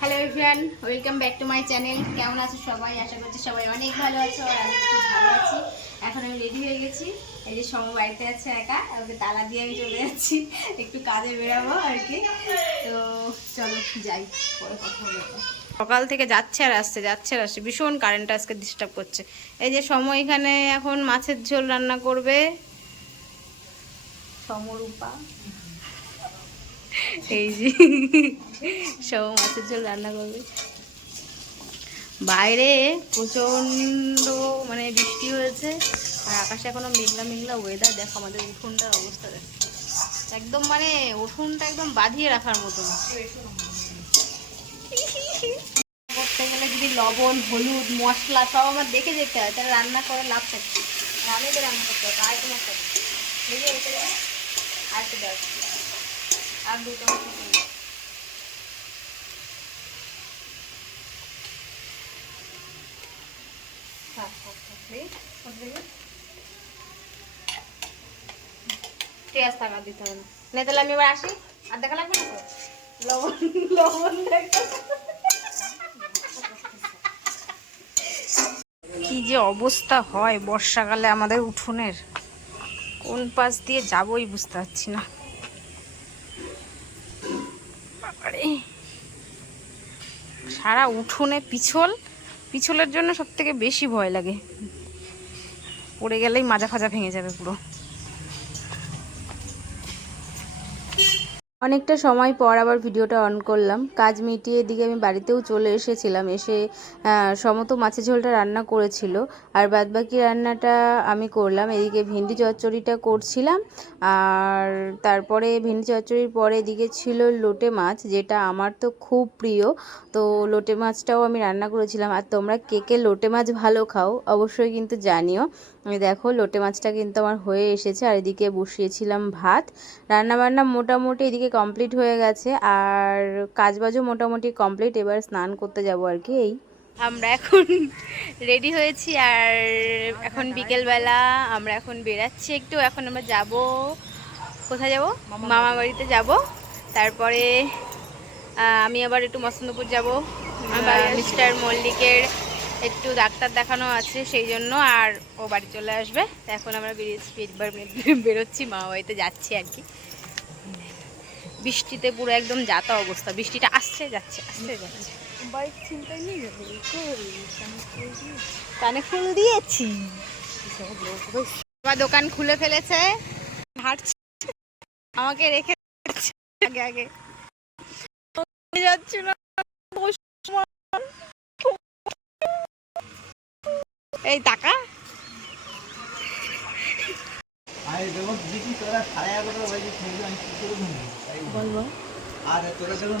Hello everyone welcome back to my channel কেমন আছো সবাই? আশা করছি সবাই অনেক ভালো আছো আর আমি খুব ভালো আছি। এখন আমি রেডি হয়ে গেছি। এই যে সম বাড়িতে আছে একা, ওকে তালা দিয়ে আমি চলে যাচ্ছি। একটু কাজে বেরাবো আর কি। তো চলো যাই, পরে কথা বলব সকাল থেকে যাচ্ছে আর আসছে, যাচ্ছে আর আসছে। ভীষণ কারেন্ট আজকে ডিস্টার্ব করছে। এই যে সময় এখানে এখন মাছের ঝোল রান্না করবে। সমরূপা এই যে সব মাছের ঝোল রান্না করবে। বাইরে প্রচণ্ড মানে বৃষ্টি হয়েছে, আর আকাশে এখনও মেঘলা মেঘলা ওয়েদার দেখো আমাদের উঠোনটার অবস্থা দেখো। একদম মানে উঠোনটা একদম বাঁধিয়ে রাখার মতন। করতে গেলে যদি লবণ, হলুদ, মশলা, সব আমার দেখে যেতে হয়, তাহলে রান্না করে লাভ থাকে আর আমি তো রান্না করতে হবে আর তোমার সাথে আর একটু দেওয়া আর তাহলে আমি আসি। আর কি যে অবস্থা হয় বর্ষাকালে আমাদের উঠোনের। কোন পাশ দিয়ে যাবোই বুঝতে পারছি না। বাবারে সারা উঠোনে পিছল। পিছলের জন্য সব থেকে বেশি ভয় লাগে। পড়ে গেলেই মাজা ফাজা ভেঙে যাবে পুরো। অনেকটা সময় পর আবার ভিডিওটা অন করলাম। কাজ মিটিয়ে এদিকে আমি বাড়িতেও চলে এসেছিলাম, এসে সমত মাছের ঝোলটা রান্না করেছিল। আর বাদবাকি রান্নাটা আমি করলাম। এদিকে ভেন্ডি চচ্চড়িটা করছিলাম। আর তারপরে ভেন্ডি চচ্চড়ির পরে এদিকে ছিল লোটে মাছ, যেটা আমার তো খুব প্রিয়। তো লোটে মাছটাও আমি রান্না করেছিলাম। আর তোমরা কে কে লোটে মাছ ভালো খাও অবশ্যই কিন্তু জানিও। দেখো, লোটে মাছটা কিন্তু আমার হয়ে এসেছে। আর এদিকে বসিয়েছিলাম ভাত। রান্নাবান্না মোটামুটি এদিকে কমপ্লিট হয়ে গেছে আর কাজবাজও মোটামুটি কমপ্লিট এবার স্নান করতে যাব আর কি এই। আমরা এখন রেডি হয়েছি আর এখন বিকেলবেলা আমরা এখন বেরাচ্ছি একটু এখন আমরা যাব কোথায় যাব? মামা বাড়িতে যাব তারপরে আমি আবার একটু মসন্দপুর যাব মিস্টার মল্লিকের একটু ডাক্তার দেখানো আছে সেই জন্য আর ও বাড়ি চলে আসবে তো এখন আমরা বেরিয়েছি এবার বেরোচ্ছি মামা বাড়িতে যাচ্ছি আর কি। বৃষ্টিতে পুরো একদম যাতা অবস্থা। বৃষ্টিটা আসছে যাচ্ছে আসছে যাচ্ছে। কানে ফুল দিয়েছি। বাবা দোকান খুলে ফেলেছে। হাঁটছে। আমাকে রেখে আগে আগে। যাচ্ছি না। এই টাকা আরে যখন দেখি তোরা সাড়ে এগারোটা বাজে খেলবি আমি কি করে ঘুমবো তাই বলব আর তোরা যখন ওইরকম বাবা সাড়ে এগারোটা বাজে তোরা দুজন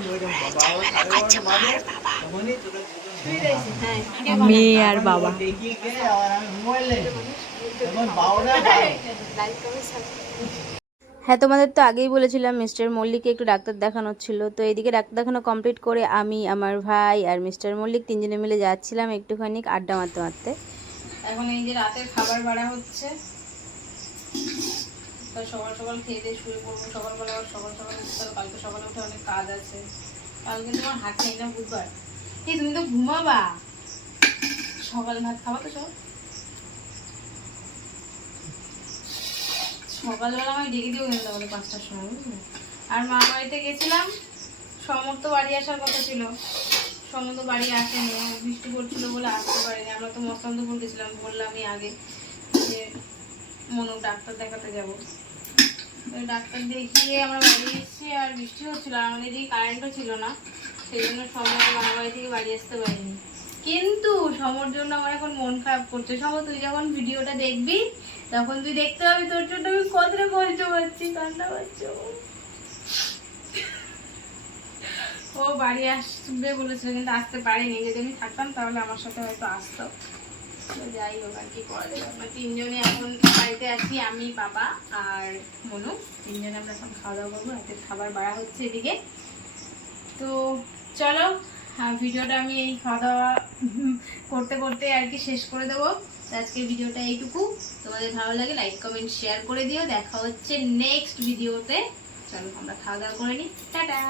মেয়ে আর বাবা হ্যাঁ তোমাদের তো আগেই বলেছিলাম মিস্টার মল্লিককে একটু ডাক্তার দেখানো ছিল। তো এদিকে ডাক্তার দেখানো কমপ্লিট করে আমি আমার ভাই আর মিস্টার মল্লিক তিনজনে মিলে যাচ্ছিলাম একটুখানি আড্ডা মারতে মারতে। এখন এই যে রাতের খাবার বাড়া হচ্ছে তো সকাল সকাল খেয়ে দিয়ে শুয়ে পড়ব। সকালবেলা আবার সকাল সকাল উঠতে হবে। কালকে সকালে উঠে অনেক কাজ আছে। কালকে তোমার হাত নেই না বুধবার? এই তুমি তো ঘুমাবা। সকাল ভাত খাবা তো সব। সকালবেলা আমি ডেকে দিও কিন্তু তাহলে পাঁচটার সময়, বুঝলে? আর মা বাড়িতে গেছিলাম। সমর্থ বাড়ি আসার কথা ছিল। সমর্থ বাড়ি আসেনি। বৃষ্টি পড়ছিল বলে আসতে পারেনি। আমরা তো মস্তন্দপুর গেছিলাম বললামই আগে যে মনু ডাক্তার দেখাতে যাব। ডাক্তার দেখিয়ে আমরা বাড়ি এসেছি আর বৃষ্টি হচ্ছিল আর আমাদের এদিকে কারেন্টও ছিল না, সেই জন্য সময় মামা বাড়ি থেকে বাড়ি আসতে পারিনি। কিন্তু সমর জন্য আমার এখন মন খারাপ করছে। সম, তুই যখন ভিডিওটা দেখবি, তখন তুই দেখতে পাবি তোর জন্য আমি কতটা কষ্ট পাচ্ছি, কান্না পাচ্ছি। ও বাড়ি আসবে বলেছিল কিন্তু আসতে পারেনি। যদি আমি থাকতাম তাহলে আমার সাথে হয়তো আসতো। যাই হোক আর কি তিনজনে এখন বাড়িতে আমি, বাবা আর মনু। তিনজনে আমরা খাওয়া দাওয়া করব রাতের খাবার বাড়া হচ্ছে এদিকে। তো চলো ভিডিওটা আমি এই খাওয়া দাওয়া করতে করতে আর কি শেষ করে দেবো। আজকের ভিডিওটা এইটুকু। তোমাদের ভালো লাগে লাইক কমেন্ট শেয়ার করে দিও। দেখা হচ্ছে নেক্সট ভিডিওতে চলো, আমরা খাওয়া দাওয়া করে নিই। টাটা!